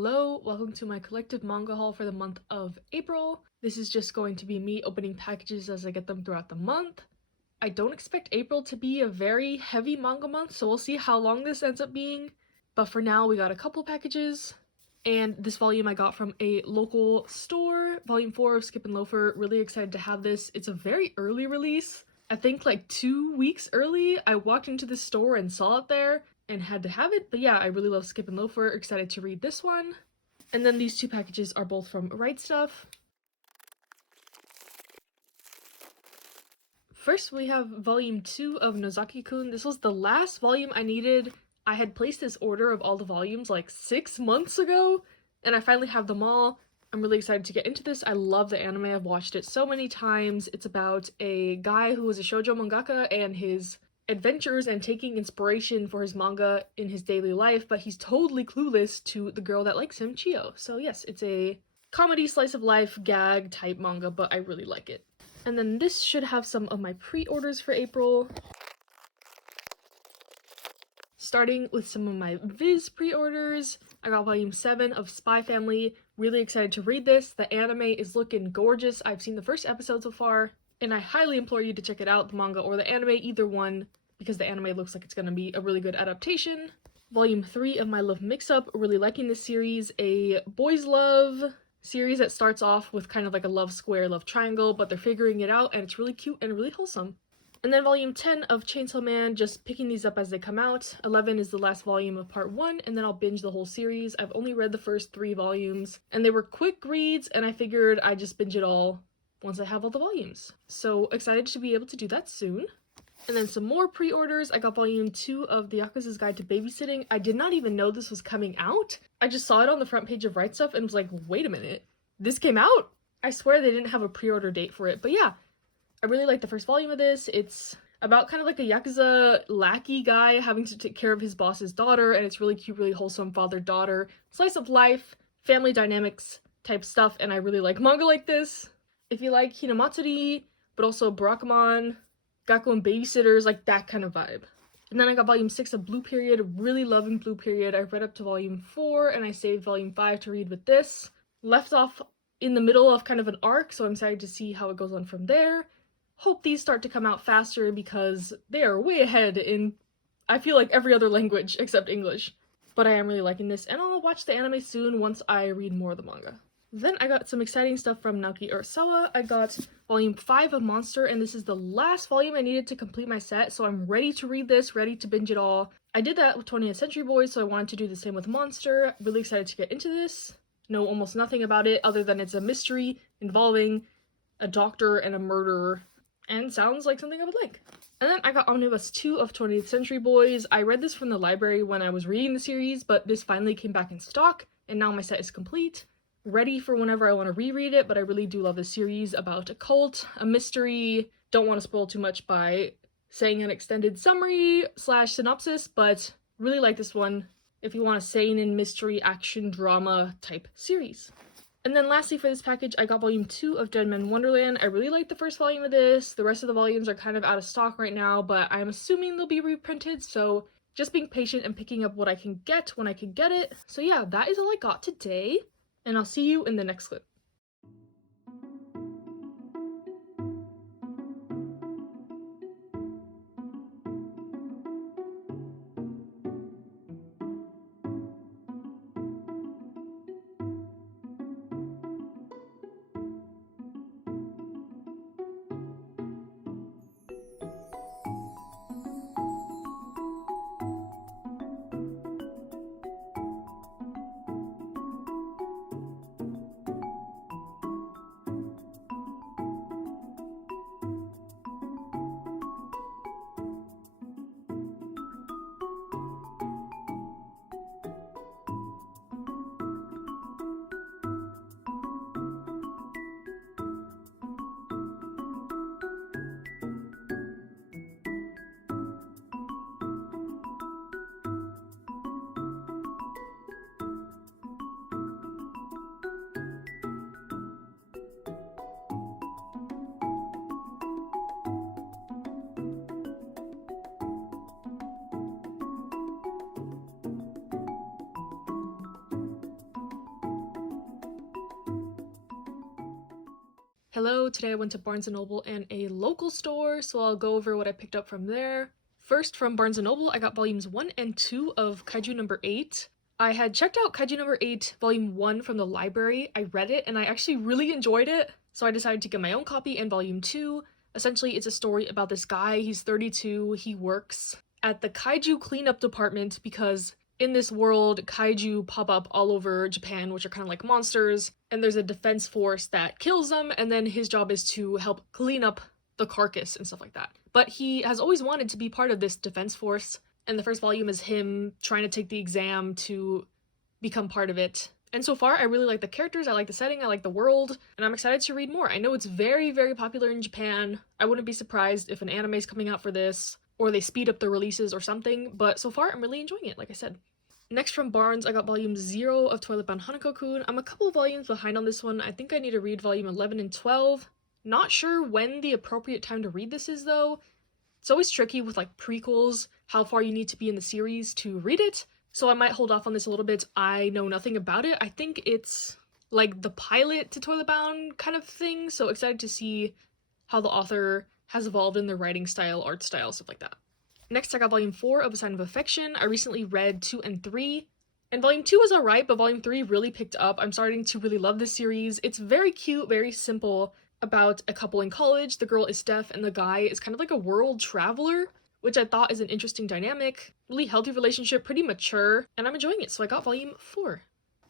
Hello, welcome to my collective manga haul for the month of April. This is just going to be me opening packages as I get them throughout the month. I don't expect April to be a very heavy manga month, so we'll see how long this ends up being. But for now, we got a couple packages. And this volume I got from a local store, volume 4 of Skip and Loafer. Really excited to have this. It's a very early release. I think like 2 weeks early. I walked into the store and saw it there and had to have it. But yeah, I really love Skip and Loafer. Excited to read this one. And then these two packages are both from Right Stuf. First, we have volume 2 of Nozaki-kun. This was the last volume I needed. I had placed this order of all the volumes like 6 months ago, and I finally have them all. I'm really excited to get into this. I love the anime. I've watched it so many times. It's about a guy who is a shoujo mangaka and his adventures and taking inspiration for his manga in his daily life, but he's totally clueless to the girl that likes him, Chio. So yes, it's a comedy slice of life gag type manga, but I really like it. And then this should have some of my pre-orders for April. Starting with some of my Viz pre-orders, I got volume 7 of Spy Family. Really excited to read this. The anime is looking gorgeous. I've seen the first episode so far, and I highly implore you to check it out, the manga or the anime, either one, because the anime looks like it's going to be a really good adaptation. Volume 3 of My Love Mix-Up. Really liking this series. A boys' love series that starts off with kind of like a love square, love triangle, but they're figuring it out, and it's really cute and really wholesome. And then volume 10 of Chainsaw Man, just picking these up as they come out. 11 is the last volume of part 1, and then I'll binge the whole series. I've only read the first 3 volumes, and they were quick reads, and I figured I'd just binge it all once I have all the volumes. So excited to be able to do that soon. And then some more pre-orders. I got volume 2 of The Yakuza's Guide to Babysitting. I did not even know this was coming out. I just saw it on the front page of Right Stuf and was like, wait a minute, this came out? I swear they didn't have a pre-order date for it, but yeah. I really like the first volume of this. It's about kind of like a Yakuza lackey guy having to take care of his boss's daughter, and it's really cute, really wholesome father-daughter, slice of life, family dynamics type stuff, and I really like manga like this. If you like Hinamatsuri, but also Barakamon, Gakuen Babysitters, like that kind of vibe. And then I got volume 6 of Blue Period. Really loving Blue Period. I've read up to volume 4, and I saved volume 5 to read with this. Left off in the middle of kind of an arc, so I'm excited to see how it goes on from there. Hope these start to come out faster because they are way ahead in, I feel like, every other language except English. But I am really liking this, and I'll watch the anime soon once I read more of the manga. Then I got some exciting stuff from Naoki Urasawa. I got volume 5 of Monster, and this is the last volume I needed to complete my set, so I'm ready to read this, ready to binge it all. I did that with 20th Century Boys, so I wanted to do the same with Monster. Really excited to get into this. Know almost nothing about it other than it's a mystery involving a doctor and a murderer, and sounds like something I would like. And then I got Omnibus 2 of 20th Century Boys. I read this from the library when I was reading the series, but this finally came back in stock, and now my set is complete. Ready for whenever I want to reread it, but I really do love this series about a cult, a mystery. Don't want to spoil too much by saying an extended summary / synopsis, but really like this one if you want a seinen mystery action drama type series. And then lastly for this package, I got volume 2 of Dead Men Wonderland. I really like the first volume of this. The rest of the volumes are kind of out of stock right now, but I'm assuming they'll be reprinted, so just being patient and picking up what I can get when I can get it. So yeah, that is all I got today, and I'll see you in the next clip. Hello, today I went to Barnes & Noble and a local store, so I'll go over what I picked up from there. First, from Barnes & Noble, I got volumes 1 and 2 of Kaiju number 8. I had checked out Kaiju number 8, volume 1 from the library. I read it and I actually really enjoyed it, so I decided to get my own copy and volume 2. Essentially, it's a story about this guy. He's 32, he works at the Kaiju cleanup department because in this world, kaiju pop up all over Japan, which are kind of like monsters, and there's a defense force that kills them, and then his job is to help clean up the carcass and stuff like that. But he has always wanted to be part of this defense force, and the first volume is him trying to take the exam to become part of it. And so far, I really like the characters, I like the setting, I like the world, and I'm excited to read more. I know it's very, very popular in Japan. I wouldn't be surprised if an anime is coming out for this, or they speed up the releases or something, but so far I'm really enjoying it, like I said. Next from Barnes, I got volume 0 of Toilet Bound Hanako-kun. I'm a couple volumes behind on this one. I think I need to read volume 11 and 12. Not sure when the appropriate time to read this is though. It's always tricky with like prequels, how far you need to be in the series to read it, so I might hold off on this a little bit. I know nothing about it. I think it's like the pilot to Toilet Bound kind of thing, so excited to see how the author has evolved in their writing style, art style, stuff like that. Next, I got volume 4 of A Sign of Affection. I recently read 2 and 3, and volume 2 was alright, but volume 3 really picked up. I'm starting to really love this series. It's very cute, very simple, about a couple in college. The girl is deaf, and the guy is kind of like a world traveler, which I thought is an interesting dynamic. Really healthy relationship, pretty mature, and I'm enjoying it, so I got volume 4.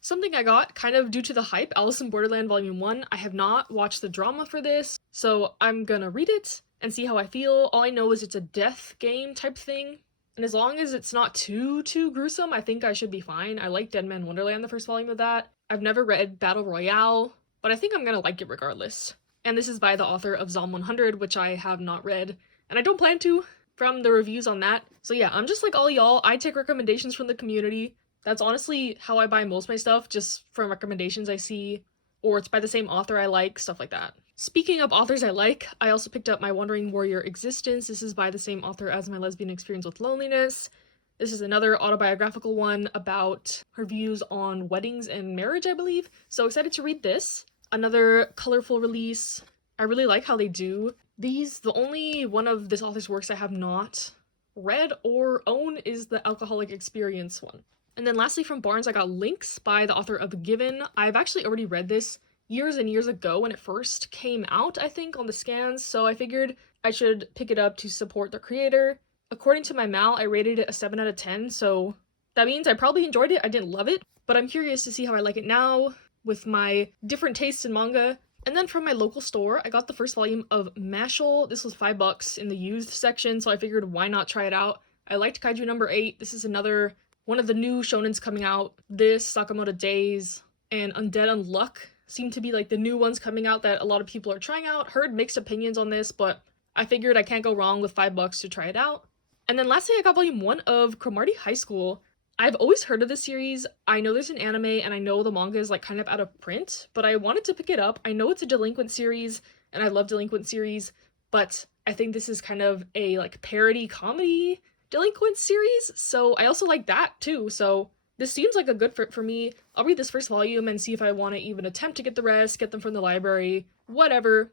Something I got, kind of due to the hype, Alice in Borderland Volume 1. I have not watched the drama for this, so I'm gonna read it and see how I feel. All I know is it's a death game type thing, and as long as it's not too gruesome, I think I should be fine. I like Dead Man Wonderland, the first volume of that. I've never read Battle Royale, but I think I'm gonna like it regardless. And this is by the author of Zom 100, which I have not read, and I don't plan to from the reviews on that. So yeah, I'm just like all y'all, I take recommendations from the community. That's honestly how I buy most of my stuff, just from recommendations I see, or it's by the same author I like, stuff like that. Speaking of authors I like, I also picked up My Wandering Warrior Existence. This is by the same author as My Lesbian Experience with Loneliness. This is another autobiographical one about her views on weddings and marriage, I believe. So excited to read this. Another colorful release. I really like how they do these. The only one of this author's works I have not read or own is the Alcoholic Experience one. And then lastly from Barnes, I got Lynx by the author of Given. I've actually already read this years and years ago when it first came out, I think, on the scans, so I figured I should pick it up to support the creator. According to my Mal, I rated it a 7 out of 10, so that means I probably enjoyed it. I didn't love it, but I'm curious to see how I like it now with my different tastes in manga. And then from my local store, I got the first volume of Mashal. This was $5 in the used section, so I figured why not try it out. I liked Kaiju number 8. This is another one of the new shonens coming out. This, Sakamoto Days, and Undead Unluck seem to be like the new ones coming out that a lot of people are trying out. Heard mixed opinions on this, but I figured I can't go wrong with $5 to try it out. And then lastly, I got volume 1 of Cromartie High School. I've always heard of this series. I know there's an anime, and I know the manga is like kind of out of print, but I wanted to pick it up. I know it's a delinquent series, and I love delinquent series, but I think this is kind of a like parody comedy delinquent series, so I also like that too, so this seems like a good fit for me. I'll read this first volume and see if I want to even attempt to get the rest, get them from the library, whatever.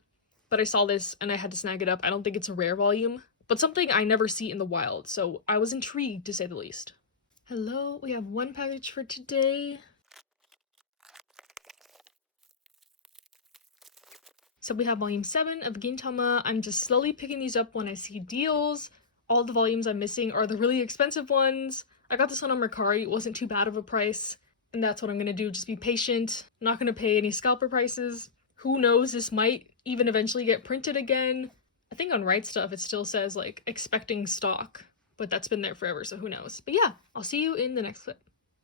But I saw this and I had to snag it up. I don't think it's a rare volume, but something I never see in the wild, so I was intrigued to say the least. Hello, we have one package for today. So we have volume 7 of Gintama. I'm just slowly picking these up when I see deals. All the volumes I'm missing are the really expensive ones. I got this one on Mercari, it wasn't too bad of a price, and that's what I'm gonna do, just be patient. I'm not gonna pay any scalper prices. Who knows, this might even eventually get printed again. I think on Right Stuff it still says like expecting stock, but that's been there forever, so who knows. But yeah, I'll see you in the next clip.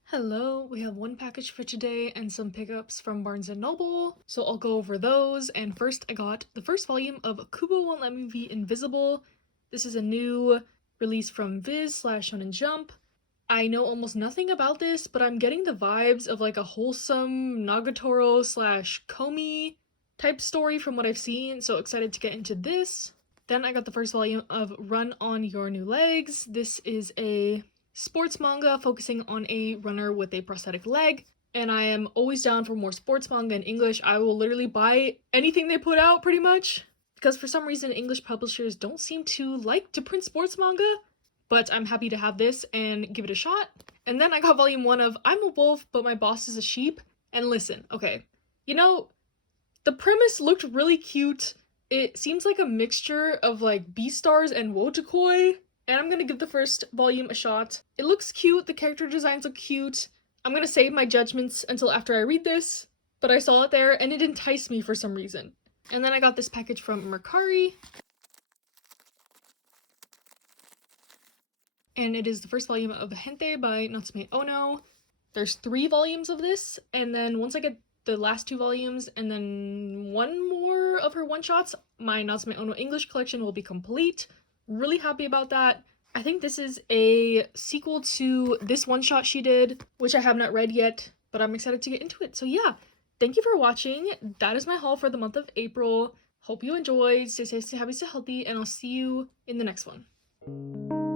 Hello, we have one package for today and some pickups from Barnes & Noble, so I'll go over those. And first I got the first volume of Kubo Won't Let Me Be Invisible. This is a new release from Viz/Shonen Jump. I know almost nothing about this, but I'm getting the vibes of like a wholesome Nagatoro/Komi type story from what I've seen, so excited to get into this. Then I got the first volume of Run on Your New Legs. This is a sports manga focusing on a runner with a prosthetic leg, and I am always down for more sports manga in English. I will literally buy anything they put out pretty much, because for some reason English publishers don't seem to like to print sports manga, but I'm happy to have this and give it a shot. And then I got volume 1 of I'm a Wolf, but My Boss is a Sheep. And listen, okay, you know, the premise looked really cute. It seems like a mixture of like Beastars and Wotakoi, and I'm gonna give the first volume a shot. It looks cute, the character designs look cute. I'm gonna save my judgments until after I read this, but I saw it there and it enticed me for some reason. And then I got this package from Mercari. And it is the first volume of Hente by Natsume Ono. There's 3 volumes of this, and then once I get the last 2 volumes and then 1 more of her one-shots, my Natsume Ono English collection will be complete. Really happy about that. I think this is a sequel to this one-shot she did, which I have not read yet, but I'm excited to get into it. So yeah, thank you for watching. That is my haul for the month of April. Hope you enjoyed. Stay safe, stay happy, stay healthy, and I'll see you in the next one.